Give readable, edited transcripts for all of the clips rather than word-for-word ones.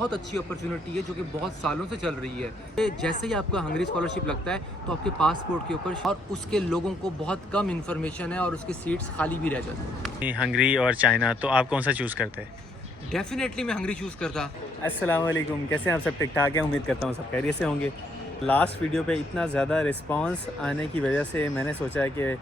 बहुत अच्छी अपॉर्चुनिटी है जो कि बहुत सालों से चल रही है। जैसे ही आपका हंगरी स्कॉलरशिप लगता है तो आपके पासपोर्ट के ऊपर और उसके लोगों को बहुत कम इन्फॉर्मेशन है और उसकी सीट्स खाली भी रह जाती हैं। हंगरी और चाइना, तो आप कौन सा चूज़ करते हैं? डेफिनेटली मैं हंगरी चूज़ करता। अस्सलाम वालेकुम, कैसे हैं आप सब? ठीक ठाक हैं, उम्मीद करता हूँ सब खैरियत से होंगे। लास्ट वीडियो पे इतना ज़्यादा रिस्पांस आने की वजह से मैंने सोचा है कि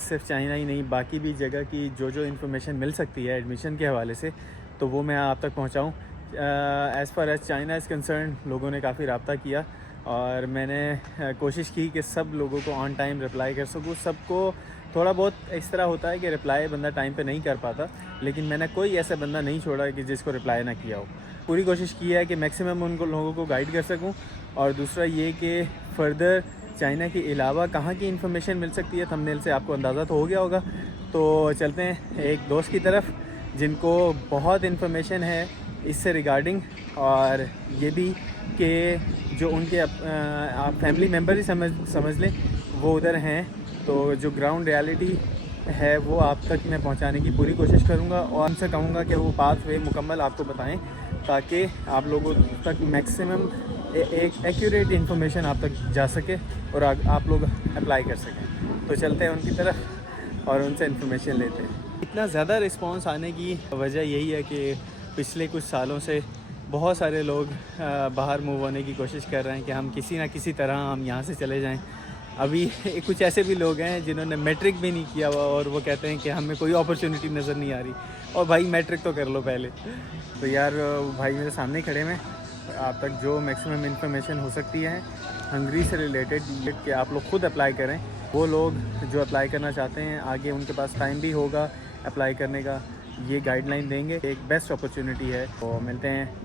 सिर्फ चाइना ही नहीं, बाकी भी जगह की जो इन्फॉर्मेशन मिल सकती है एडमिशन के हवाले से, तो वो मैं आप तक पहुँचाऊँ। As far as China is concerned, लोगों ने काफ़ी रब्ता किया और मैंने कोशिश की कि सब लोगों को ऑन टाइम रिप्लाई कर सकूँ। सबको थोड़ा बहुत इस तरह होता है कि रिप्लाई बंदा टाइम पे नहीं कर पाता, लेकिन मैंने कोई ऐसा बंदा नहीं छोड़ा कि जिसको रिप्लाई ना किया हो। पूरी कोशिश की है कि मैक्सिमम उनको लोगों को गाइड कर सकूं। और दूसरा ये कि फ़र्दर चाइना के अलावा कहाँ की इन्फॉर्मेशन मिल सकती है, थंबनेल से आपको अंदाज़ा तो हो गया होगा। तो चलते हैं एक दोस्त की तरफ जिनको बहुत इन्फॉर्मेशन है इससे रिगार्डिंग, और ये भी कि जो उनके आप फैमिली मेम्बर ही समझ लें, वो उधर हैं। तो जो ग्राउंड रियलिटी है वो आप तक मैं पहुंचाने की पूरी कोशिश करूंगा और उनसे कहूंगा कि वो पाथवे मुकम्मल आपको बताएं ताकि आप लोगों तक मैक्सिमम एक एक्यूरेट इन्फॉर्मेशन आप तक जा सके और आप लोग अप्लाई कर सकें। तो चलते हैं उनकी तरफ और उनसे इन्फॉर्मेशन लेते हैं। इतना ज़्यादा रिस्पांस आने की वजह यही है कि पिछले कुछ सालों से बहुत सारे लोग बाहर मूव होने की कोशिश कर रहे हैं कि हम किसी ना किसी तरह हम यहाँ से चले जाएं। अभी कुछ ऐसे भी लोग हैं जिन्होंने मैट्रिक भी नहीं किया हुआ और वो कहते हैं कि हमें कोई अपॉर्चुनिटी नज़र नहीं आ रही। और भाई मैट्रिक तो कर लो पहले। तो यार भाई मेरे सामने खड़े में आप तक जो मैक्सिमम इन्फॉर्मेशन हो सकती है हंगरी से रिलेटेड कि आप लोग खुद अप्लाई करें। वो लोग जो अप्लाई करना चाहते हैं आगे उनके पास टाइम भी होगा अप्लाई करने का, ये गाइडलाइन देंगे। एक बेस्ट अपॉर्चुनिटी है। तो मिलते हैं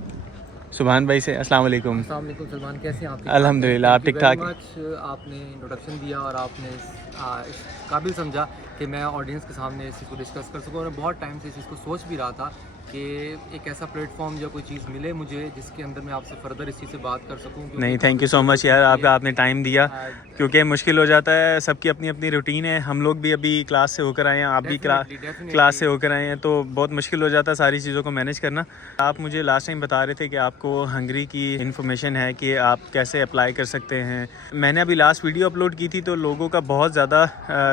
सुभान भाई से। अस्सलाम वालेकुम। अस्सलाम वालेकुम सलमान, कैसे हैं आप? अल्हम्दुलिल्लाह, आप ठीक ठाक? आपने इंट्रोडक्शन दिया और आपने इस काबिल समझा कि मैं ऑडियंस के सामने इस चीज़ को डिस्कस कर सकूँ। और मैं बहुत टाइम से इस चीज़ को सोच भी रहा था कि एक ऐसा प्लेटफॉर्म या कोई चीज़ मिले मुझे जिसके अंदर मैं आपसे फर्दर इस चीज़ से बात कर सकूँ। नहीं, थैंक यू सो मच यार, आपने टाइम दिया, क्योंकि मुश्किल हो जाता है। सबकी अपनी अपनी रूटीन है। हम लोग भी अभी क्लास से होकर आए हैं, आप भी क्लास से होकर आए हैं, तो बहुत मुश्किल हो जाता है सारी चीज़ों को मैनेज करना। आप मुझे लास्ट टाइम बता रहे थे कि आपको हंगरी की इन्फॉर्मेशन है कि आप कैसे अप्लाई कर सकते हैं। मैंने अभी लास्ट वीडियो अपलोड की थी तो लोगों का बहुत ज़्यादा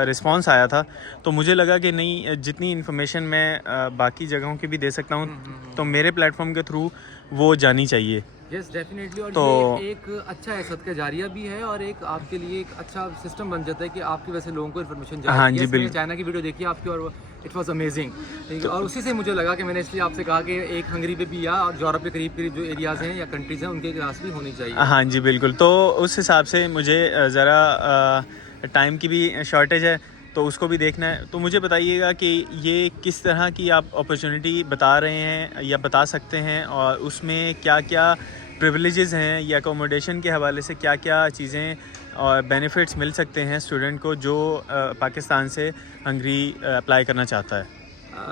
रिस्पॉन्स आया था, तो मुझे लगा कि नहीं, जितनी इन्फॉर्मेशन मैं बाकी जगहों की भी दे सकता हूँ तो मेरे प्लेटफॉर्म के थ्रू वो जानी चाहिए। Yes definitely. और तो ये एक अच्छा है, सदका जारिया भी है और एक आपके लिए एक अच्छा सिस्टम बन जाता है कि आपकी वजह से लोगों को इन्फॉर्मेशन जाए। हाँ जी, बिल्कुल। चाइना की वीडियो देखी आपकी और इट वाज अमेजिंग। और उसी से मुझे लगा कि मैंने इसलिए आपसे कहा कि एक हंगरी पे भी या यूरोप के करीब करीब जो एरियाज़ हैं या कंट्रीज़ हैं उनके क्लास भी होनी चाहिए। हाँ जी बिल्कुल। तो उस हिसाब से मुझे ज़रा टाइम की भी शॉर्टेज है तो उसको भी देखना है। तो मुझे बताइएगा कि ये किस तरह की आप अपॉर्चुनिटी बता रहे हैं या बता सकते हैं, और उसमें क्या क्या प्रिविलेजेस हैं या अकोमोडेशन के हवाले से क्या क्या चीज़ें और बेनिफिट्स मिल सकते हैं स्टूडेंट को जो पाकिस्तान से हंगरी अप्लाई करना चाहता है।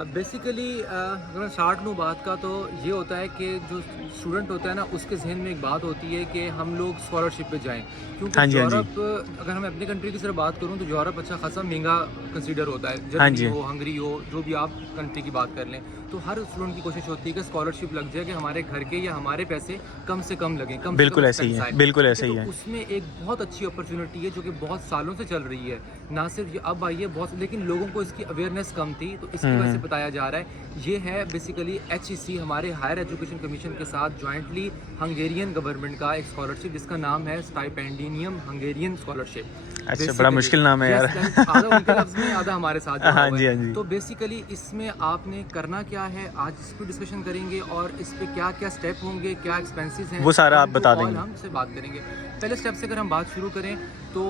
बेसिकली अगर मैं स्टार्ट लूँ बात का, तो ये होता है कि जो स्टूडेंट होता है ना उसके जहन में एक बात होती है कि हम लोग स्कॉलरशिप पे जाएं, क्योंकि यूरोप, अगर हम अपने कंट्री की सिर्फ बात करूँ तो यूरोप अच्छा खासा महंगा कंसीडर होता है। जर्मनी हो, हंगरी हो, जो भी आप कंट्री की बात कर लें, तो हर स्टूडेंट की कोशिश होती है कि स्कॉलरशिप लग जाए कि हमारे घर के या हमारे पैसे कम से कम लगें। बिल्कुल ऐसे ही है, बिल्कुल ऐसे ही है। उसमें एक बहुत अच्छी अपॉर्चुनिटी है जो कि बहुत सालों से चल रही है, ना सिर्फ ये अब आई है बहुत, लेकिन लोगों को इसकी अवेयरनेस कम थी, तो इसकी वजह से बताया जा रहा है। ये है बेसिकली HEC, हमारे हायर एजुकेशन कमीशन के साथ जॉइंटली हंगेरियन गवर्नमेंट का एक स्कॉलरशिप जिसका नाम है स्टाइपेंडियम हंगेरियन स्कॉलरशिप। अच्छा, बड़ा मुश्किल नाम है यार। आधा उनके लफ्ज़ में, आधा हमारे साथ। हाँ जी, हाँ जी। तो बेसिकली इसमें आपने करना क्या है, आज इस पर डिस्कशन करेंगे और इस पे क्या क्या स्टेप होंगे, क्या एक्सपेंसेस हैं, वो सारा आप बता देंगे। हम से बात करेंगे। पहले स्टेप से अगर हम बात शुरू करें तो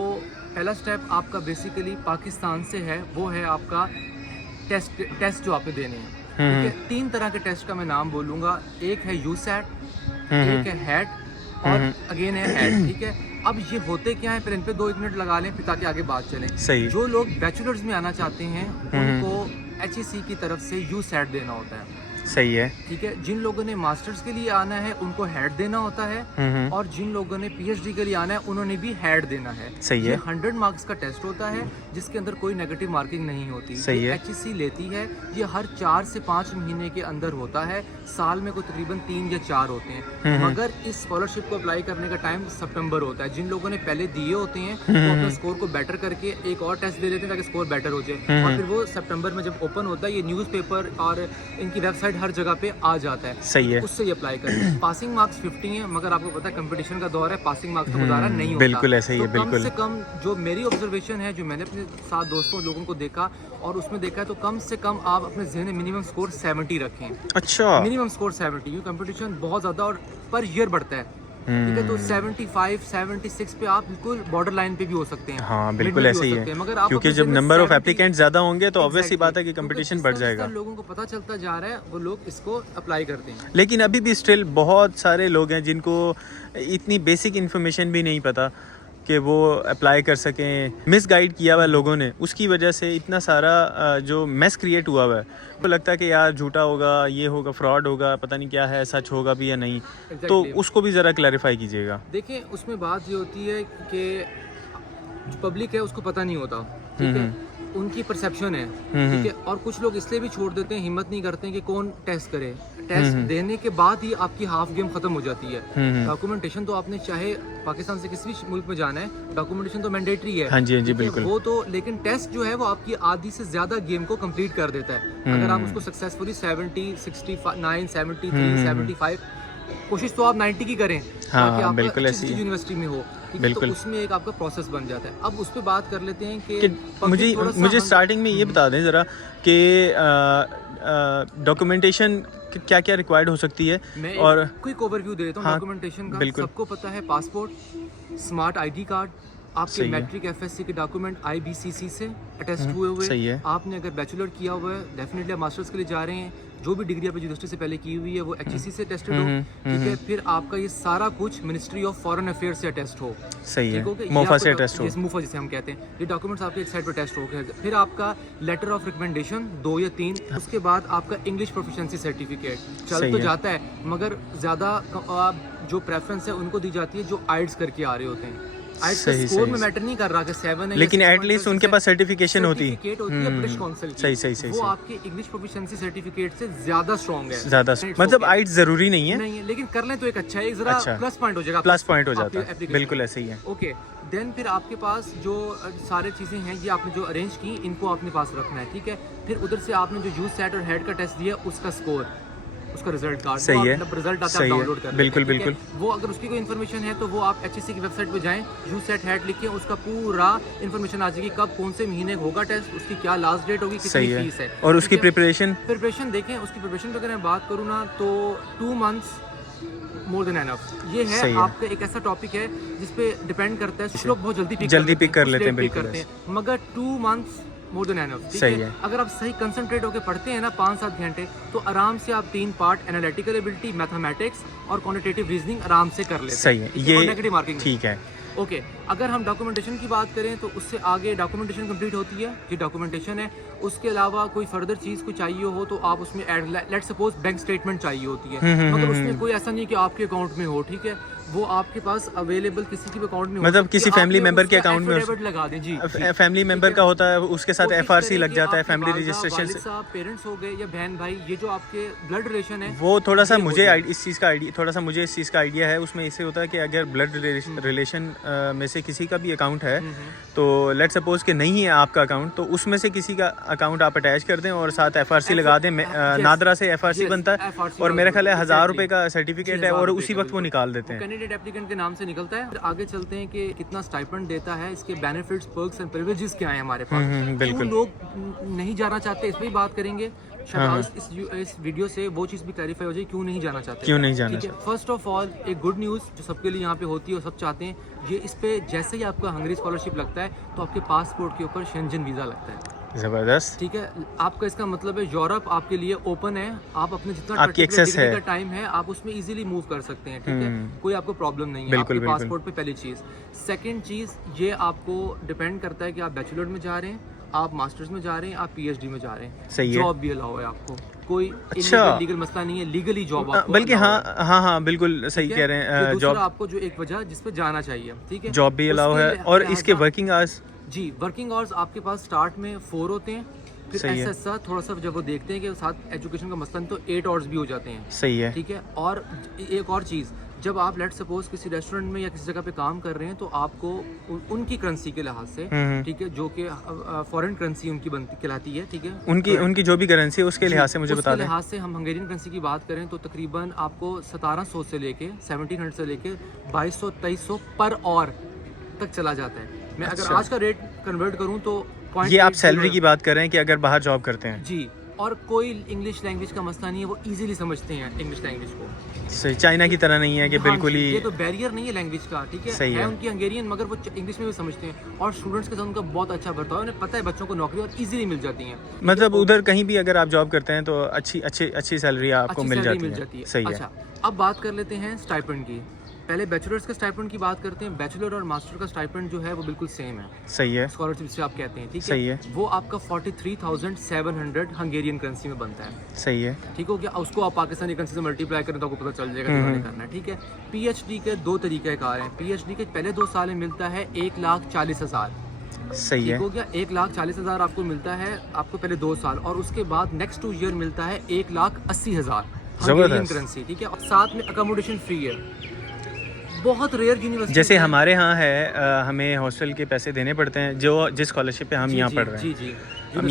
पहला स्टेप आपका बेसिकली पाकिस्तान से है, वो है आपका टेस्ट जो आपने देने हैं। ठीक है, 3 तरह के टेस्ट का मैं नाम बोलूँगा। एक है यूसैट, एक है हैट और अगेन है हैट। ठीक है, अब ये होते क्या है, फिर इन पे 2 मिनट लगा लें फिर ताकि आगे बात चले। सही। जो लोग बैचलर्स में आना चाहते हैं उनको HEC की तरफ से यूसैट देना होता है। सही है। ठीक है, जिन लोगों ने मास्टर्स के लिए आना है उनको हेड देना होता है, और जिन लोगों ने पीएचडी के लिए आना है उन्होंने भी हेड देना है। सही है। 100 मार्क्स का टेस्ट होता है जिसके अंदर कोई नेगेटिव मार्किंग नहीं होती। सही है। HEC लेती है, ये हर 4 से 5 महीने के अंदर होता है, साल में कोई तकरीबन 3 या 4 होते हैं। मगर इस स्कॉलरशिप को अप्लाई करने का टाइम सितंबर होता है। जिन लोगों ने पहले दिए होते हैं वो अपने स्कोर को बेटर करके एक और टेस्ट दे लेते हैं ताकि स्कोर बेटर हो जाए, और फिर वो सितंबर में जब ओपन होता है ये न्यूज़पेपर और इनकी वेबसाइट हर जगह पे आ जाता है। सही है। उससे ये अप्लाई करें। पासिंग मार्क्स 50 हैं, मगर आपको पता है कंपटीशन का दौर है, पासिंग मार्क्स का गुजारा नहीं होता। बिल्कुल ऐसा ही है। तो बिल्कुल कम से कम जो मेरी ऑब्जर्वेशन है, जो मैंने अपने साथ दोस्तों लोगों को देखा और उसमें देखा है, तो कम से कम आप अपने ज़हन में मिनिमम स्कोर 70 रखें। अच्छा, मिनिमम स्कोर 70, क्योंकि कंपटीशन बहुत ज़्यादा और पर ईयर बढ़ता है। ठीक है, तो 75, 76 पे आप बिल्कुल बॉर्डर लाइन पे भी हो सकते हैं। हाँ बिल्कुल ऐसे ही है, मगर आप क्योंकि जब नंबर ऑफ एप्लीकेंट ज़्यादा होंगे तो ऑब्वियस सी बात है कि कंपटीशन बढ़ जाएगा। लोगों को पता चलता जा रहा है, वो लोग इसको अप्लाई करते हैं। लेकिन अभी भी स्टिल बहुत सारे लोग हैं जिनको इतनी बेसिक इन्फॉर्मेशन भी नहीं पता कि वो अप्लाई कर सकें। मिसगाइड किया हुआ है लोगों ने, उसकी वजह से इतना सारा जो मेस क्रिएट हुआ हुआ है, तो लगता है कि यार झूठा होगा, ये होगा, फ्रॉड होगा, पता नहीं क्या है, सच होगा भी या नहीं। तो उसको भी ज़रा क्लैरिफाई कीजिएगा। देखिए, उसमें बात ये होती है कि जो पब्लिक है उसको पता नहीं होता, ठीक है, उनकी परसेप्शन है, ठीक है, और कुछ लोग इसलिए भी छोड़ देते हैं, हिम्मत नहीं करते हैं कि कौन टेस्ट करे। टेस्ट देने के बाद ही आपकी हाफ गेम खत्म हो जाती है। डॉक्यूमेंटेशन तो आपने चाहे पाकिस्तान से किसी भी मुल्क में जाना है, डॉक्यूमेंटेशन तो मैंडेटरी है। हाँ जी, हाँ जी, बिल्कुल। वो तो, लेकिन टेस्ट जो है वो आपकी आधी से ज्यादा गेम को कंप्लीट कर देता है। अगर आप उसको सक्सेसफुली 70, 69, 73, 75, कोशिश तो आप 90 की करें, ताकि आप बिल्कुल ऐसी यूनिवर्सिटी में हो, तो उसमें एक आपका प्रोसेस बन जाता है। अब उस पे बात कर लेते हैं कि मुझे स्टार्टिंग में ये बता दें ज़रा कि डॉक्यूमेंटेशन क्या क्या रिक्वायर्ड हो सकती है। मैं और क्विक ओवरव्यू दे देता हूँ डॉक्यूमेंटेशन का। सबको पता है, पासपोर्ट, स्मार्ट ID कार्ड, आपके मैट्रिक FSC के डॉक्यूमेंट IBCC से अटेस्ट हुए हुए। आपने अगर बैचलर किया हुआ है, डेफिनेटली आप मास्टर्स के लिए जा रहे हैं, जो भी डिग्री आपने यूनिवर्सिटी से पहले की हुई है वो HEC से टेस्टेड हो, ठीक है। फिर आपका ये सारा कुछ मिनिस्ट्री ऑफ फॉरेन अफेयर्स से टेस्ट हो, सही है, मोफा से टेस्ट हो, मोफा जिसे हम कहते हैं। ये डॉक्यूमेंट्स आपके एक साइड पर टेस्ट हो गए। फिर आपका लेटर ऑफ रिकमेंडेशन 2 या 3, उसके बाद आपका इंग्लिश प्रोफिशिएंसी सर्टिफिकेट चल तो जाता है, मगर ज़्यादा जो प्रेफरेंस है उनको दी जाती है जो आइल्स करके आ रहे होते हैं। स्कोर में मैटर नहीं कर रहा कि 7 है, लेकिन एटलीस्ट उनके पास सर्टिफिकेशन होती है ब्रिटिश काउंसिल की। सही वो आपके इंग्लिश प्रोफिशिएंसी सर्टिफिकेट से ज्यादा स्ट्रांग है, ज्यादा, मतलब आइट्स जरूरी नहीं है, लेकिन कर लें तो एक अच्छा है, जरा प्लस पॉइंट हो जाएगा, प्लस पॉइंट हो जाता है। बिल्कुल ऐसे ही है। ओके, देन फिर आपके पास जो सारे चीज़ें हैं ये आपने जो अरेंज की, इनको अपने पास रखना है, ठीक है। फिर उधर से आपने जो यूसेट और हेड का टेस्ट दिया उसका स्कोर, उसका रिजल्ट कार्ड, सही है, रिजल्ट आता है, डाउनलोड कर, बिल्कुल बिल्कुल। वो अगर उसकी कोई इन्फॉर्मेशन है तो वो आप HEC की वेबसाइट पे जाएं, यूसेट हेड लिखिए, उसका पूरा इन्फॉर्मेशन आ जाएगी, कब कौन से महीने होगा टेस्ट, उसकी क्या लास्ट डेट होगी, कितनी फीस है, और उसकी प्रिपरेशन देखें। उसकी प्रिपरेशन की अगर मैं बात करूँ ना तो 2 मंथ्स मोर देन एनफ। ये है आपका एक ऐसा टॉपिक है जिसपे डिपेंड करता है, कुछ लोग बहुत जल्दी पिक कर लेते हैं, मगर 2 मंथ्स मोर देन एनफ, ठीक है। अगर आप सही कंसंट्रेट होकर पढ़ते हैं ना 5-7 घंटे, तो आराम से आप 3 पार्ट एनालिटिकल एबिलिटी, मैथमेटिक्स और क्वांटिटेटिव रीजनिंग आराम से कर लेते हैं। सही है, ये नेगेटिव मार्किंग ठीक है। ओके, अगर हम डॉक्यूमेंटेशन की बात करें तो उससे आगे डॉक्यूमेंटेशन कंप्लीट होती है, ये डॉक्यूमेंटेशन है। उसके अलावा कोई फर्दर चीज़ को चाहिए हो तो आप उसमें लेट सपोज बैंक स्टेटमेंट चाहिए होती है, मगर उसमें कोई ऐसा नहीं कि आपके अकाउंट में हो, ठीक है, वो आपके पास अवेलेबल किसी के अकाउंट में, मतलब किसी फैमिली मेंबर के अकाउंट में लगा दें। जी, फैमिली मेंबर का होता है, उसके साथ FRC लग जाता है, फैमिली रजिस्ट्रेशन से। पेरेंट्स हो गए या बहन भाई, ये जो आपके ब्लड रिलेशन है, वो थोड़ा सा मुझे इस चीज़ का आइडिया है। उसमें इससे होता है कि अगर ब्लड रिलेशन में से किसी का भी अकाउंट है, तो लेट सपोज कि नहीं है आपका अकाउंट, तो उसमें से किसी का अकाउंट आप अटैच कर दें और साथ FRC लगा दें। नादरा से FRC बनता है और मेरा ख्याल है 1000 रुपये का सर्टिफिकेट है, और उसी वक्त वो निकाल देते हैं, कैंडिडेट एप्लीकेंट के नाम से निकलता है। फिर आगे चलते हैं कि कितना स्टाइपेंड देता है, इसके बेनिफिट्स, पर्क्स एंड प्रिविलेजेस क्या हैं हमारे पास। बिल्कुल, लोग नहीं जाना चाहते, इस पर भी बात करेंगे। इस वीडियो से वो चीज़ भी क्लैरिफाई हो जाए क्यों नहीं जाना चाहते। फर्स्ट ऑफ ऑल एक गुड न्यूज़ जो सबके लिए यहाँ पे होती है और सब चाहते हैं, ये इस पे जैसे ही आपका हंगरी स्कॉलरशिप लगता है तो आपके पासपोर्ट के ऊपर शेंजन वीज़ा लगता है। जबरदस्त, ठीक है। आपका इसका मतलब है यूरोप आपके लिए ओपन है, आप अपने जितना आपकी एक्सेस है का टाइम है आप उसमें इजीली मूव कर सकते हैं, ठीक है, कोई आपको प्रॉब्लम नहीं है आपके पासपोर्ट पे। पहली चीज़। सेकंड चीज़, ये आपको डिपेंड करता है कि आप बैचलर में जा रहे हैं आप मास्टर्स में जा रहे हैं, आप पीएचडी में जा रहे हैं, सही है, जॉब भी अलाउ है आपको, कोई अच्छा लीगल मसला नहीं है, लीगली जॉब आपको बल्कि allow हाँ है। हाँ हाँ बिल्कुल सही कह रहे हैं, जॉब जॉब आपको जो एक वजह जिस पे जाना चाहिए, ठीक है, जॉब भी अलाउ है, और इसके वर्किंग आवर्स जी वर्किंग आवर्स आपके पास स्टार्ट में 4 होते हैं, फिर सही है। ऐसा थोड़ा सा जब वो देखते हैं कि साथ एजुकेशन का मसलन तो 8 आवर्स भी हो जाते हैं, सही है, ठीक है। और एक और चीज़, जब आप लेट सपोज किसी रेस्टोरेंट में या किसी जगह पे काम कर रहे हैं तो आपको उनकी करेंसी के लिहाज से, ठीक है, जो कि फॉरेन करेंसी उनकी बनती कहलाती है, ठीक है, उनकी जो भी करेंसी है उसके लिहाज से मुझे उसके बता दें। लिहाज से हम हंगेरियन करेंसी की बात करें तो तकरीबन आपको 1700 से लेके 1700 से लेके 2200-2300 पर आवर तक चला जाता है। मैं अगर अच्छा। आज का रेट कन्वर्ट करूं तो ये आप सैलरी की बात कर रहे हैं कि अगर बाहर जॉब करते हैं। जी, और कोई इंग्लिश लैंग्वेज का मसला नहीं है, वो इजीली समझते हैं इंग्लिश लैंग्वेज को। सही, चाइना की तरह नहीं है कि हाँ बिल्कुल जी, ही ये तो बैरियर नहीं है लैंग्वेज का, ठीक है, सही है। उनकी हंगेरियन, मगर वो इंग्लिश में भी समझते हैं, और स्टूडेंट्स के साथ उनका बहुत अच्छा बर्ताव है, उन्हें पता है बच्चों को नौकरी और इजीली मिल जाती है। मतलब उधर कहीं भी अगर आप जॉब करते हैं तो अच्छी सैलरी आपको मिल जाती है। सही है। अच्छा, अब बात कर लेते हैं स्टाइपेंड की। पहले बैचलर्स के स्टाइपेंड की बात करते हैं। बैचलर और मास्टर का स्टाइपेंड जो है वो बिल्कुल सेम है, सही है, स्कॉलरशिप से आप कहते हैं, ठीक सही है। वो आपका 43,700 हंगेरियन करेंसी में बनता है, सही है, ठीक हो गया। उसको आप पाकिस्तानी करेंसी से मल्टीप्लाई करें तो आपको पता चल जाएगा कितना करना है, ठीक है। पीएचडी के 2 तरीके कार हैं। पीएचडी के पहले 2 साल में मिलता है 1,40,000, सही ठीक है, हो गया। 1,40,000 आपको मिलता है आपको पहले 2 साल, और उसके बाद नेक्स्ट 2 ईयर मिलता है 1,80,000 हंगेरियन करेंसी, ठीक है, और साथ में अकोमोडेशन फ्री है। बहुत रेयर यूनिवर्सिटी जैसे हमारे यहाँ है हमें हॉस्टल के पैसे देने पड़ते हैं, जो जिस स्कॉलरशिप पे हम यहाँ पढ़ रहे हैं, जी हम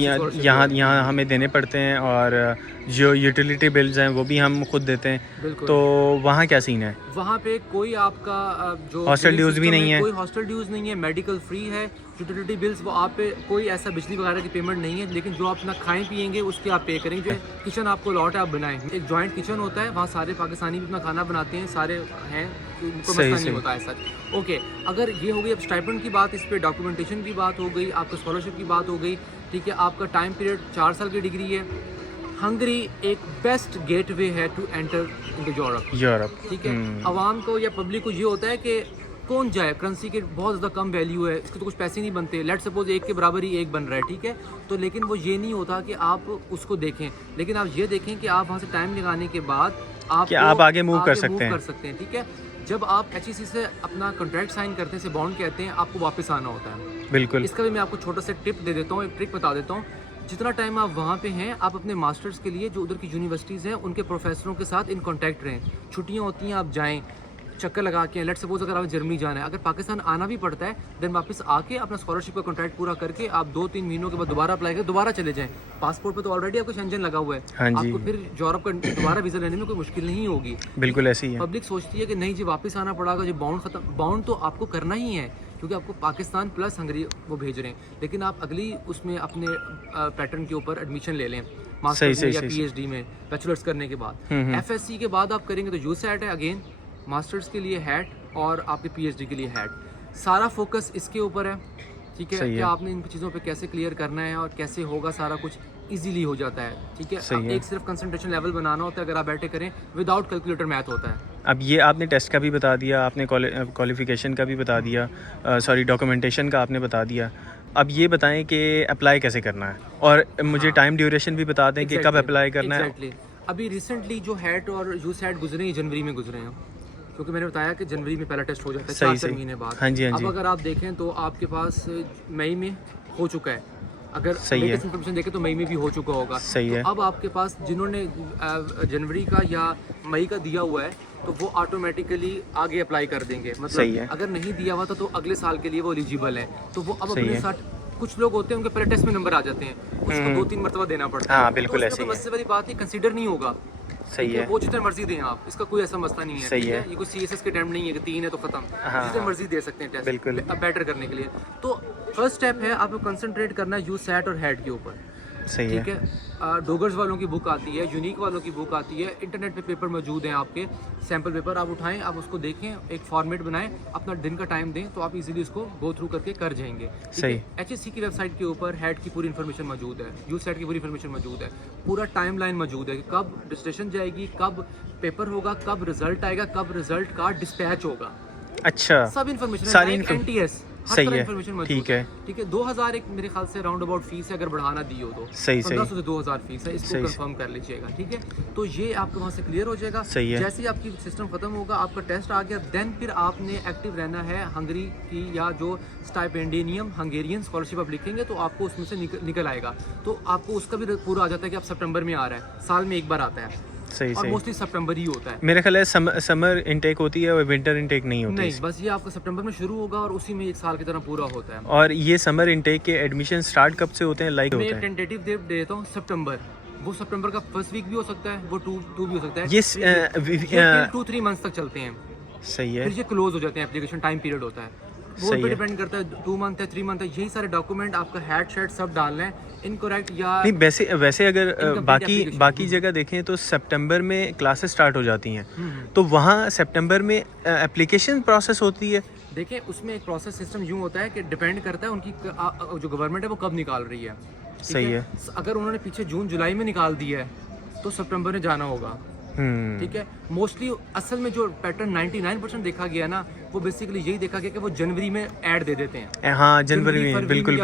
यहाँ हमें देने पड़ते हैं, और जो यूटिलिटी बिल्स हैं वो भी हम खुद देते हैं। बिल्कुल। तो वहाँ क्या सीन है? वहाँ पे कोई आपका जो हॉस्टल ड्यूज भी नहीं है, कोई हॉस्टल ड्यूज नहीं है, मेडिकल फ्री है, यूटिलिटी बिल्स वो आप पे कोई ऐसा बिजली वगैरह की पेमेंट नहीं है, लेकिन जो आप अपना खाएं पिएंगे उसके आप पे करेंगे। जो किचन आपको लॉट है आप बनाएं, एक जॉइंट किचन होता है, वहाँ सारे पाकिस्तानी भी अपना खाना बनाते हैं, सारे हैं, उनको मसला नहीं होता है सच। ओके, अगर ये हो गई अब स्टाइपेंड की बात, इस पर डॉक्यूमेंटेशन की बात हो गई, आपका स्कॉलरशिप की बात हो गई, ठीक है। आपका टाइम पीरियड 4 साल की डिग्री है। हंगरी एक बेस्ट गेटवे है टू एंटर इनटू यूरोप, ठीक है। आवाम को या पब्लिक को ये होता है कि कौन जाए, करेंसी के बहुत ज़्यादा कम वैल्यू है, इसके तो कुछ पैसे नहीं बनते, लेट सपोज 1 के बराबर ही 1 बन रहा है, ठीक है। तो लेकिन वो ये नहीं होता कि आप उसको देखें, लेकिन आप ये देखें कि आप वहाँ से टाइम लगाने के बाद आप आगे मूव कर सकते हैं, ठीक है। जब आप HEC से अपना कॉन्ट्रैक्ट साइन करते हैं, से बॉन्ड कहते हैं, आपको वापस आना होता है। बिल्कुल। इसका भी मैं आपको छोटा सा टिप दे देता हूँ, एक ट्रिक बता देता हूँ। जितना टाइम आप वहाँ पे हैं, आप अपने मास्टर्स के लिए जो उधर की यूनिवर्सिटीज़ हैं उनके प्रोफेसरों के साथ इन कांटेक्ट रहें। छुट्टियाँ होती हैं, आप जाएं, चक्कर लगा के, लेट सपोज अगर आप जर्मनी जाना है, अगर पाकिस्तान आना भी पड़ता है, देन वापस आके अपना स्कॉलरशिप का कॉन्ट्रैक्ट पूरा करके आप 2-3 महीनों के बाद दोबारा अप्लाई करके दोबारा चले जाएं। पासपोर्ट पे तो ऑलरेडी आपको शेंजन लगा हुआ है, हाँ जी। आपको फिर यूरोप का दोबारा वीज़ा लेने में कोई मुश्किल नहीं होगी। बिल्कुल ऐसी है। पब्लिक सोचती है कि नहीं जी वापस आना पड़ेगा, जो बॉन्ड खत्म, बॉन्ड तो आपको करना ही है क्योंकि आपको पाकिस्तान प्लस हंगरी वो भेज रहे हैं, लेकिन आप अगली उसमें अपने पैटर्न के ऊपर एडमिशन ले लें मास्टर्स में या पीएचडी में, बैचलर्स करने के बाद। एफएससी के बाद आप करेंगे तो यूसैट है, अगेन मास्टर्स के लिए हैट और आपके पीएचडी के लिए हैट। सारा फोकस इसके ऊपर है, ठीक है, कि आपने इन चीज़ों पे कैसे क्लियर करना है और कैसे होगा, सारा कुछ इजीली हो जाता है, ठीक है। अब एक सिर्फ कंसंट्रेशन लेवल बनाना होता है, अगर आप बैठे करें, विदाउट कैलकुलेटर मैथ होता है। अब ये आपने टेस्ट का भी बता दिया, आपने क्वालिफिकेशन का भी बता दिया, सॉरी डॉक्यूमेंटेशन का आपने बता दिया। अब ये बताएं कि अप्लाई कैसे करना है, और मुझे टाइम ड्यूरेशन भी बता दें कि कब अप्लाई करना है। अभी रिसेंटली जो हैट और यूसैट गुजरे हैं, जनवरी में गुजरे हैं, क्योंकि मैंने बताया कि जनवरी में पहला टेस्ट हो जाता है 4 महीने बाद। हाँ जी, हाँ जी। अब अगर आप देखें तो आपके पास मई में हो चुका है, अगर लेटेस्ट इन्फॉर्मेशन देखें तो मई में भी हो चुका होगा। सही है। तो अब आपके पास जिन्होंने जनवरी का या मई का दिया हुआ है तो वो ऑटोमेटिकली आगे अप्लाई कर देंगे, मतलब अगर नहीं दिया हुआ था तो अगले साल के लिए वो एलिजिबल है, तो वो अब अपने साथ, कुछ लोग होते हैं उनके पहले टेस्ट में नंबर आ जाते हैं, उसको 2-3 मरतबा देना पड़ता है। हाँ, बिल्कुल ऐसे ही है। मसले वाली बात है, कंसीडर नहीं होगा, सही है, वो जितने मर्जी दें आप, इसका कोई ऐसा मसला नहीं है, सही है। ये कोई CSS के टाइम नहीं है कि 3 है तो खत्म, जितने मर्जी दे सकते हैं टेस्ट, बिल्कुल, अब बेटर करने के लिए। तो फर्स्ट स्टेप है आपको कंसंट्रेट करना है यूसैट और हैट के ऊपर, सही है, ठीक है। डोगर्स वालों की बुक आती है, यूनिक वालों की बुक आती है, इंटरनेट पे पेपर मौजूद हैं आपके, सैम्पल पेपर आप उठाएं, आप उसको देखें, एक फॉर्मेट बनाएं, अपना दिन का टाइम दें, तो आप इजीली उसको गो थ्रू करके कर जाएंगे। सही। HSC की वेबसाइट के ऊपर हैट की पूरी इन्फॉर्मेशन मौजूद है, यूसैट की पूरी इन्फॉर्मेशन मौजूद है, पूरा टाइम लाइन मौजूद है कि कब रजिस्ट्रेशन जाएगी, कब पेपर होगा, कब रिजल्ट आएगा, कब रिजल्ट का डिस्पैच होगा। अच्छा, सब इन्फॉर्मेशन सारी NTS हर तरह इन्फॉर्मेशन मौजूद ठीक है। ठीक है। 2000 एक मेरे ख्याल से राउंड अबाउट फीस है, अगर बढ़ाना दी हो तो 1500 से 2000 फीस है, इसको कंफर्म कर लीजिएगा। ठीक है, तो ये आपको वहाँ से क्लियर हो जाएगा। जैसे ही आपकी सिस्टम खत्म होगा, आपका टेस्ट आ गया, देन फिर आपने एक्टिव रहना है हंगरी की, या जो स्टाइपेंडियम हंगेरियन स्कॉलरशिप आप लिखेंगे तो आपको उसमें से निकल आएगा। तो आपको उसका भी पूरा आ जाता है कि आप सितंबर में आ रहा है, साल में एक बार आता है। सही और मोस्टली सितंबर ही होता है। मेरा ख्याल है समर इनटेक होती है और विंटर इनटेक नहीं होती। नहीं, बस ये आपका सितंबर में शुरू होगा और उसी में एक साल की तरह पूरा होता है। और ये समर इनटेक के एडमिशन स्टार्ट कब से होते हैं? लाइक मैं एक टेंटेटिव डेट देता हूँ सितंबर, वो सितंबर का फर्स्ट वीक भी हो सकता है, वो टू भी हो सकता है। ये 2-3 मंथ्स तक चलते हैं। सही है। फिर ये क्लोज हो जाते हैं, एप्लीकेशन टाइम पीरियड होता है, वो पे डिपेंड करता है 2 मंथ है 3 मंथ है। यही सारे डॉक्यूमेंट आपका हैड शेड सब डालना है, इनकरेक्ट या नहीं। वैसे अगर बाकी जगह देखें तो सितंबर में क्लासेस स्टार्ट हो जाती हैं, तो वहाँ सितंबर में एप्लीकेशन प्रोसेस होती है। देखिए, उसमें एक प्रोसेस सिस्टम यूँ होता है कि डिपेंड करता है उनकी जो गवर्नमेंट है वो कब निकाल रही है। सही है। अगर उन्होंने पीछे जून जुलाई में निकाल दिया है तो सितंबर में जाना होगा। ठीक है, मोस्टली असल में जो पैटर्न 99% देखा गया ना, वो बेसिकली यही देखा गया कि वो जनवरी में ऐड दे देते हैं। हाँ, जनवरी में बिल्कुल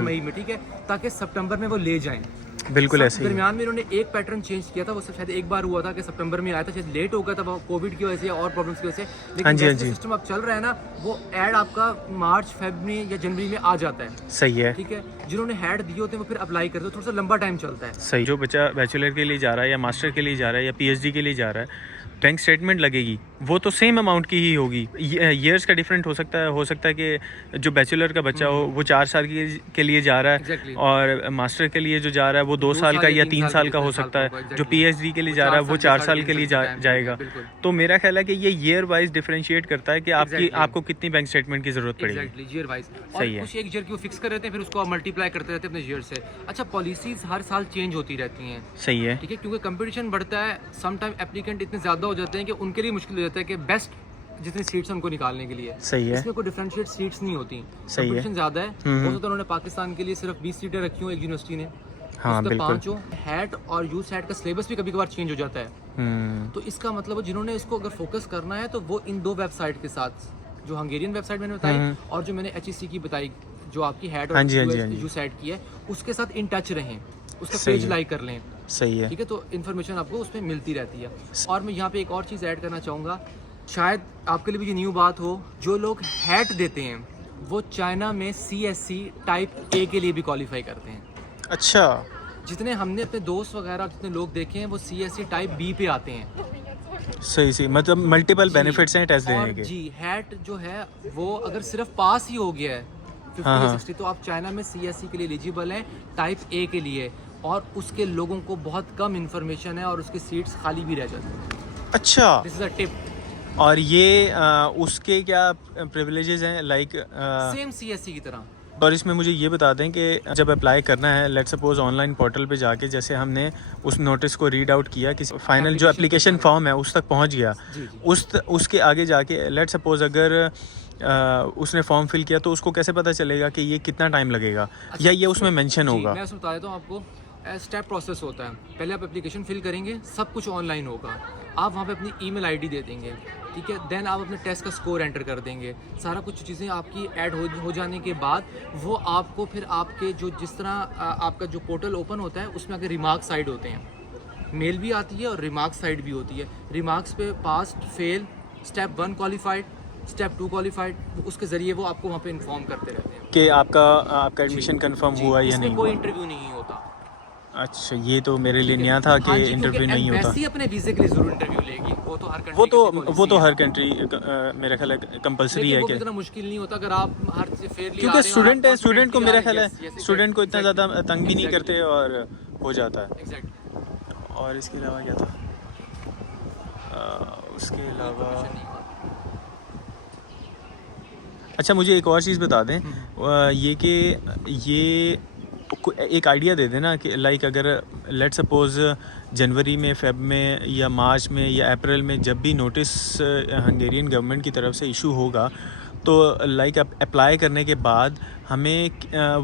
मई में। ठीक है, ताकि सितंबर में वो ले जाएं। बिल्कुल ऐसे ही। दरमियान में इन्होंने एक पैटर्न चेंज किया था, वो शायद एक बार हुआ था कि सितंबर में आया था, शायद लेट हो गया था कोविड की वजह से और प्रॉब्लम्स की वजह से। लेकिन जैसे सिस्टम अब चल रहा है ना, वो ऐड आपका मार्च फेब में या जनवरी में आ जाता है। सही है। ठीक है, जिन्होंने हैड दिए होते हैं वो फिर अप्लाई करते हैं, थोड़ा सा लंबा टाइम चलता है। सही। जो बच्चा बैचलर के लिए जा रहा है या मास्टर के लिए जा रहा है या पीएचडी के लिए जा रहा है, बैंक स्टेटमेंट लगेगी, वो तो सेम अमाउंट की ही होगी। ईयर्स का डिफरेंट हो सकता है कि जो बैचलर का बच्चा हो वो 4 साल के लिए जा रहा है, और मास्टर के लिए जो जा रहा है वो 2 साल का या 3 साल का हो सकता है। जो पीएचडी के लिए जा रहा है वो 4 साल के लिए जाएगा। तो मेरा ख्याल है कि ये ईयर वाइज डिफरेंशिएट करता है कि आपको कितनी बैंक स्टेटमेंट की जरूरत पड़ेगी। Year wise. सही है। कुछ एक ईयर की फिक्स कर रहते हैं, फिर उसको आप मल्टीप्लाई करते रहते हैं अपने ईयर से। अच्छा, पॉलिसीज हर साल चेंज होती रहती हैं। सही है। ठीक है, क्योंकि कंपटीशन बढ़ता है, सम टाइम एप्लीकेंट इतने ज्यादा हो जाते हैं कि उनके लिए मुश्किल हो जाता है कि बेस्ट जितनी सीट्स हैं उनको निकालने के लिए। सही है। इसमें कोई डिफरेंशिएट सीट्स नहीं होती, सही है। कंपटीशन ज्यादा है। हो तो उन्होंने पाकिस्तान के लिए सिर्फ 20 सीटें रखी हो एक यूनिवर्सिटी ने, हाँ, बिल्कुल। 5 हैट और यू सेट का सिलेबस भी कभी कभार चेंज हो जाता है। तो इसका मतलब जिन्होंने इसको अगर फोकस करना है तो वो इन 2 वेबसाइट के साथ, जो हंगेरियन वेबसाइट मैंने बताई और जो मैंने HEC की बताई, जो आपकी हैट और यू सेट की है, उसके साथ इन टच रहें, उसका पेज लाइक कर लें। सही है। ठीक है, तो इन्फॉर्मेशन आपको उसमें मिलती रहती है। और मैं यहाँ पे एक और चीज़ ऐड करना चाहूँगा, शायद आपके लिए भी ये न्यू बात हो, जो लोग हैट देते हैं वो चाइना में CSC टाइप A के लिए भी क्वालिफाई करते हैं। अच्छा। जितने हमने अपने दोस्त वगैरह जितने लोग देखे हैं वो CSC टाइप B पे आते हैं। सही, मतलब मल्टीपल बेनिफिट्स हैं टेस्ट देने के। जी, हैट जो है वो अगर सिर्फ पास ही हो गया है 50-60 तो आप चाइना में CSC के लिए एलिजिबल हैं टाइप A के लिए, और उसके लोगों को बहुत कम इन्फॉर्मेशन है और उसके सीट्स खाली भी रह जाती हैं। अच्छा, दिस इज अ टिप। और ये उसके क्या प्रिविलेजेस हैं? लाइक सेम CSC की तरह। और इसमें मुझे ये बता दें कि जब अप्लाई करना है, लेट सपोज ऑनलाइन पोर्टल पे जाके जैसे हमने उस नोटिस को रीड आउट किया, कि फाइनल जो एप्लीकेशन फॉर्म है उस तक पहुंच गया, उसके आगे जाके लेट सपोज अगर उसने फॉर्म फिल किया तो उसको कैसे पता चलेगा कि ये कितना टाइम लगेगा? अच्छा, या ये उसमें मेंशन होगा? मैं उसमें बता देता हूँ आपको। स्टेप प्रोसेस होता है, पहले आप एप्लीकेशन फिल करेंगे, सब कुछ ऑनलाइन होगा, आप वहाँ पे अपनी ईमेल आईडी दे देंगे। ठीक है, देन आप अपने टेस्ट का स्कोर एंटर कर देंगे, सारा कुछ चीज़ें आपकी ऐड हो जाने के बाद वो आपको फिर आपके जो जिस तरह आपका जो पोर्टल ओपन होता है उसमें आगे रिमार्क साइड होते हैं, मेल भी आती है और रिमार्क साइड भी होती है। रिमार्क्स पे pass fail, step 1 qualified, step 2 qualified, उसके ज़रिए वो आपको वहाँ पे इन्फॉर्म करते रहते हैं कि आपका एडमिशन कंफर्म हुआ या नहीं। कोई इंटरव्यू नहीं होता। अच्छा, ये तो मेरे लिए नया था कि इंटरव्यू नहीं होता। एम्बेसी अपने वीज़े के लिए ज़रूर इंटरव्यू लेगी, वो तो हर कंट्री वो तो हर कंट्री मेरा ख्याल है कंपलसरी है कि, इतना मुश्किल नहीं होता अगर आप हर फेयरली, क्योंकि स्टूडेंट है, स्टूडेंट को मेरा ख्याल है स्टूडेंट को इतना ज़्यादा तंग भी नहीं करते और हो जाता है। एग्जैक्टली। और इसके अलावा क्या था? उसके अलावा अच्छा, मुझे एक और चीज़ बता दें, ये कि ये एक आइडिया दे देना कि लाइक अगर लेट सपोज जनवरी में, फेब में या मार्च में या अप्रैल में जब भी नोटिस हंगेरियन गवर्नमेंट की तरफ से इशू होगा, तो लाइक अप्लाई करने के बाद हमें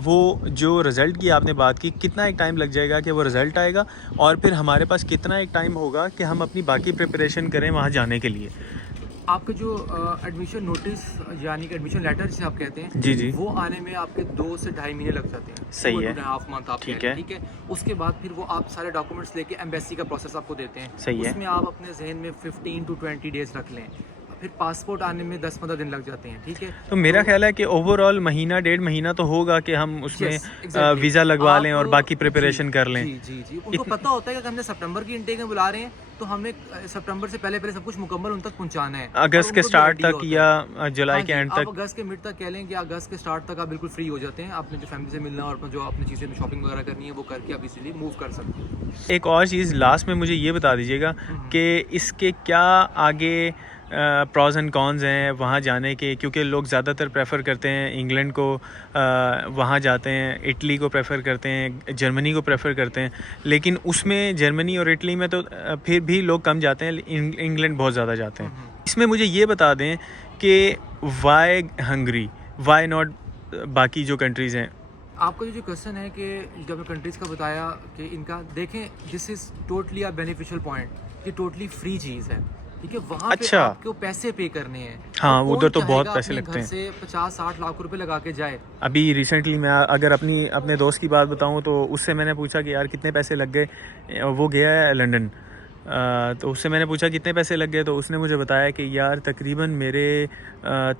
वो जो रिज़ल्ट की आपने बात की, कितना एक टाइम लग जाएगा कि वो रिज़ल्ट आएगा, और फिर हमारे पास कितना एक टाइम होगा कि हम अपनी बाकी प्रिपरेशन करें वहाँ जाने के लिए? आपका जो एडमिशन नोटिस यानी कि एडमिशन लेटर जिसे आप कहते हैं जी जी, वो आने में आपके 2 से ढाई महीने लग जाते हैं। सही है, 2.5 मंथ आप ठीक कह लें, है। ठीक है। उसके बाद फिर वो आप सारे डॉक्यूमेंट्स लेके एम्बेसी का प्रोसेस आपको देते हैं। सही है। उसमें आप अपने जहन में 15 टू 20 डेज रख लें, फिर पासपोर्ट आने में 10-15 दिन लग जाते हैं, ठीक है। तो मेरा ख्याल है कि ओवरऑल महीना 1.5 महीना तो होगा कि हम उसमें Yes, exactly. वीज़ा लगवा आप लें और बाकी प्रिपरेशन कर लें। जी जी जी, उनको पता होता है कि अगर हमने सितंबर की इनटेक में बुला रहे हैं तो हमें सितंबर से पहले सब कुछ मुकम्मल उन तक पहुंचाना है। अगस्त के स्टार्ट तक या जुलाई हाँ के जी, एंड आप तक। अगस्त के मिड तक कह लें कि अगस्त के स्टार्ट तक आप बिल्कुल फ्री हो जाते हैं। आपने जो फैमिली से मिलना और जो अपनी चीज़ें शॉपिंग वगैरह करनी है वो करके आप इजीली मूव कर सकते हैं। एक और चीज़ लास्ट में मुझे ये बता दीजिएगा कि इसके क्या आगे प्रॉज एंड कॉन्स हैं वहाँ जाने के, क्योंकि लोग ज़्यादातर प्रेफर करते हैं इंग्लैंड को, वहाँ जाते हैं, इटली को प्रेफर करते हैं, जर्मनी को प्रेफर करते हैं, लेकिन उसमें जर्मनी और इटली में तो फिर भी लोग कम जाते हैं, इंग्लैंड बहुत ज़्यादा जाते हैं। इसमें मुझे ये बता दें कि वाई हंगरी, वाई नॉट बाकी जो कंट्रीज़ हैं। आपका जो क्वेश्चन है कि जब मैं कंट्रीज़ का बताया कि इनका देखें, this is totally a beneficial point, ये टोटली फ्री चीज़ है, ठीक है। वहाँ पे अच्छा। आपको पैसे पे करने हैं। हाँ, और उधर तो कौन बहुत चाहेगा पैसे अपने लगते घर हैं। से 50-60 लाख रुपए लगा के जाए। अभी रिसेंटली मैं अगर अपने दोस्त की बात बताऊं तो उससे मैंने पूछा कि यार कितने पैसे लग गए, वो गया है लंदन, तो उससे मैंने पूछा कितने पैसे लग गए, तो उसने मुझे बताया कि यार तकरीबन मेरे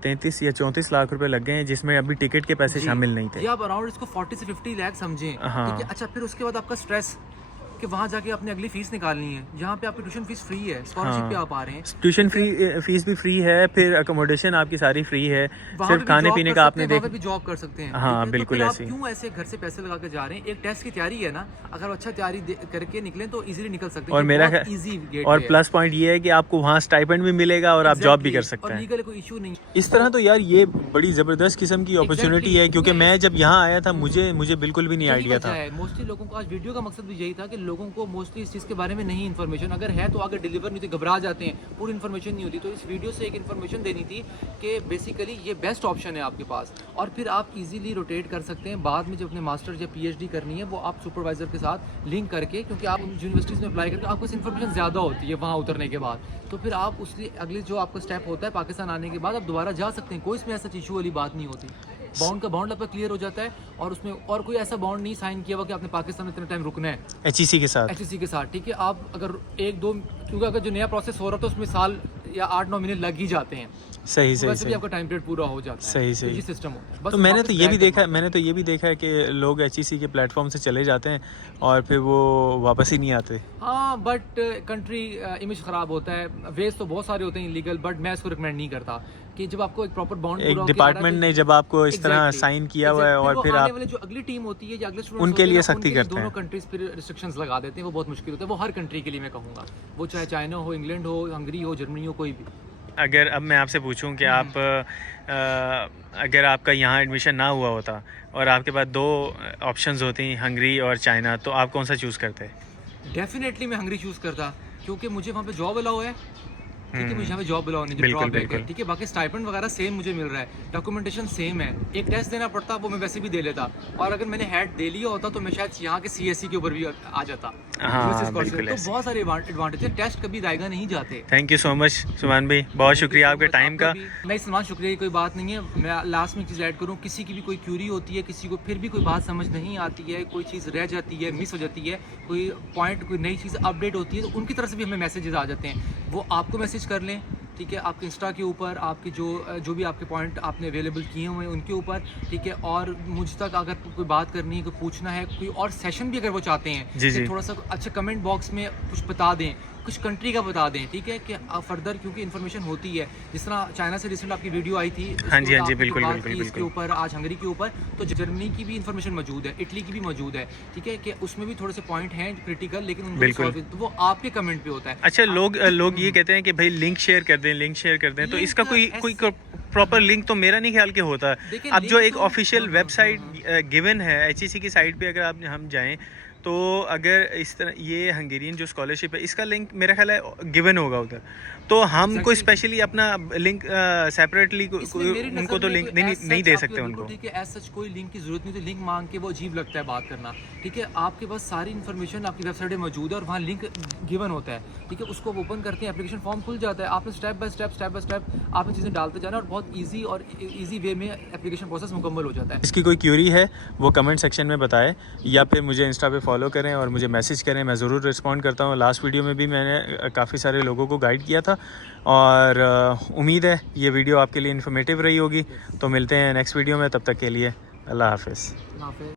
33 या 34 लाख रुपए लग गए हैं, जिसमें अभी टिकट के पैसे जी, शामिल नहीं थे। ये आप अराउंड इसको 40 से 50 लाख समझें, हाँ। ठीक है। अच्छा, फिर उसके बाद आपका स्ट्रेस कि वहाँ जाके अपनी अगली फीस निकालनी है। यहाँ पे आपकी ट्यूशन फीस फ्री है, स्कॉलरशिप पे आप आ रहे हैं, ट्यूशन फीस भी फ्री है, फिर अकोमोडेशन आपकी सारी फ्री है, वहाँ सिर्फ पे भी खाने जॉब पीने कर का सकते आपने हैं, देख। वहाँ पे भी जॉब कर सकते हैं। हाँ, ठीक है? बिल्कुल तो फिर ऐसे आप ही। क्यों ऐसे घर से पैसे लगा के जा रहे हैं? एक टेस्ट की तैयारी है ना, अगर अच्छा तैयारी करके निकलें तो इजीली निकल सकते हैं। और मेरा इजी गेट और प्लस पॉइंट ये है कि आपको वहाँ स्टाइपेंड भी मिलेगा और आप जॉब भी कर सकते और हैं। लीगल कोई इशू नहीं। इस तरह तो यार ये बड़ी ज़बरदस्त किस्म की अपॉर्चुनिटी है, क्योंकि मैं जब यहाँ आया था मुझे बिल्कुल भी नहीं आइडिया था। मोस्टली लोगों को आज वीडियो का मकसद भी यही था कि लोगों को मोस्टली इस चीज़ के बारे में नहीं इन्फॉर्मेशन, अगर है तो आगे डिलीवर नहीं होती, घबरा जाते हैं, पूरी इन्फॉर्मेशन नहीं होती। तो इस वीडियो से एक इन्फॉर्मेशन देनी थी कि बेसिकली ये बेस्ट ऑप्शन है आपके पास, और फिर आप इजीली रोटेट कर सकते हैं। बाद में जब अपने मास्टर या पीएचडी करनी है वो आप सुपरवाइजर के साथ लिंक करके, क्योंकि आप यूनिवर्सिटीज़ में अप्लाई करके आपको इन्फॉर्मेशन ज़्यादा होती है वहाँ उतरने के बाद, तो फिर आप उसकी अगली जो आपका स्टेप होता है पाकिस्तान आने के बाद आप दोबारा जा सकते हैं। कोई इसमें ऐसा इशू वाली बात नहीं होती। बाउंड का बाउंड आपका क्लियर हो जाता है और उसमें और कोई ऐसा बाउंड नहीं साइन किया हुआ कि आपने पाकिस्तान में इतना टाइम रुकना है HEC के साथ। HEC के साथ, ठीक है। आप अगर 1-2, क्योंकि अगर जो नया प्रोसेस हो रहा था उसमें साल या 8-9 महीने लग ही जाते हैं, सही वैसे भी सही आपका टाइम पीरियड पूरा हो जाता है। सही तो सही ये सिस्टम होता है। बस तो मैंने वापस तो ये भी back देखा करना मैंने तो ये भी देखा है कि लोग HEC के प्लेटफॉर्म से चले जाते हैं और फिर वो वापस ही नहीं आते। हाँ, बट कंट्री इमेज ख़राब होता है। वेज तो बहुत सारे होते हैं इलीगल, बट मैं इसको रिकमेंड नहीं करता कि जब आपको एक प्रॉपर बाउंड एक डिपार्टमेंट ने जब आपको इस तरह साइन किया हुआ है और फिर आने आप वाले जो अगली टीम होती है या अगले स्टूडेंट्स उनके होते हैं लिए ना, सख्ती उनके लिए करते दोनों हैं। कंट्रीज पर रिस्ट्रिक्शंस लगा देते हैं। वो बहुत मुश्किल होता है। वो हर कंट्री के लिए मैं कहूँगा, वो चाहे चाइना हो, इंग्लैंड हो, हंगरी हो, जर्मनी हो, कोई भी। अगर अब मैं आपसे पूछूं कि आप अगर आपका यहाँ एडमिशन ना हुआ होता और आपके पास 2 ऑप्शंस होती, हंगरी और चाइना, तो आप कौन सा चूज़ करते? डेफिनेटली मैं हंगरी चूज़ करता, क्योंकि मुझे वहाँ पे जॉब अलाउ है, ठीक है। मुझे यहाँ पे जॉब अलाउ नहीं, बिल्कुल, ड्रॉबैक है, बिल्कुल। ठीक है। बाकी स्टाइपेंड वगैरह सेम मुझे मिल रहा है, डॉक्यूमेंटेशन सेम है। एक टेस्ट देना पड़ता, वो मैं वैसे भी दे लेता, और अगर मैंने हेड दे लिया होता तो मैं शायद यहाँ के CSE के ऊपर भी आ जाता। हाँ, बिल्कुल तो ऐसे। बहुत सारे एडवांटेज है। टेस्ट कभी जाएगा नहीं जाते। थैंक यू सो मच सुमान भाई, बहुत शुक्रिया आपके टाइम का। नहीं सलमान, शुक्रिया की कोई बात नहीं है। मैं लास्ट में एक चीज़ ऐड करूँ, किसी की भी कोई क्यूरी होती है, किसी को फिर भी कोई बात समझ नहीं आती है, कोई चीज़ रह जाती है, मिस हो जाती है, कोई पॉइंट, कोई नई चीज़ अपडेट होती है, तो उनकी तरफ से भी हमें मैसेजेस आ जाते हैं। वो आपको मैसेज कर लें, ठीक है, आपके इंस्टा के ऊपर, आपके जो भी आपके पॉइंट आपने अवेलेबल किए हुए हैं उनके ऊपर, ठीक है। और मुझ तक अगर कोई बात करनी है, कोई पूछना है, कोई और सेशन भी अगर वो चाहते हैं, जी जी, थोड़ा सा अच्छा कमेंट बॉक्स में कुछ बता दें, कुछ कंट्री का बता दें, ठीक है, कि फर्दर क्योंकि इन्फॉर्मेशन होती है। जिस तरह चाइना से रिसेंट आपकी वीडियो आई थी, हाँ जी, बिल्कुल बिल्कुल इसके बिल्कुल। ऊपर, आज हंगरी के ऊपर, तो जर्मनी की भी इन्फॉर्मेशन मौजूद है, इटली की भी मौजूद है, ठीक है, कि उसमें भी थोड़े से पॉइंट हैं क्रिटिकल, लेकिन उनको बिल्कुल। solve- तो वो आपके कमेंट पे होता है। अच्छा, लोग ये कहते हैं कि भाई लिंक शेयर कर दें, लिंक शेयर कर दें, तो लिंक इसका कोई प्रॉपर लिंक तो मेरा नहीं ख्याल के होता। देखिए, अब जो लिंक एक तो- ऑफिशियल वेबसाइट गिवन है HEC की साइट पे, अगर हम जाएं तो अगर इस तरह ये हंगेरियन जो स्कॉलरशिप है इसका लिंक मेरा ख्याल है गिवन होगा उधर, तो हम कोई स्पेशली अपना लिंक सेपरेटली उनको तो लिंक नहीं दे सकते उनको। ठीक है, एज सच कोई लिंक की जरूरत नहीं, तो लिंक मांग के वो अजीब लगता है बात करना। ठीक है, आपके पास सारी इन्फॉर्मेशन आपकी वेबसाइट में मौजूद है और वहाँ लिंक गिवन होता है। ठीक है, उसको ओपन करते हैं, एप्लीकेशन फॉर्म खुल जाता है, आपने स्टेप बाय स्टेप आपने चीज़ें डालते जाना और बहुत ईजी और ईजी वे में एप्लीकेशन प्रोसेस मुकम्मल हो जाता है। इसकी कोई क्यूरी है वो कमेंट सेक्शन में बताएं या फिर मुझे इंस्टा पे फॉलो करें और मुझे मैसेज करें, मैं ज़रूर रिस्पॉन्ड करता हूँ। लास्ट वीडियो में भी मैंने काफ़ी सारे लोगों को गाइड किया था और उम्मीद है ये वीडियो आपके लिए इन्फॉर्मेटिव रही होगी। तो मिलते हैं नेक्स्ट वीडियो में, तब तक के लिए अल्लाह हाफ़िज़।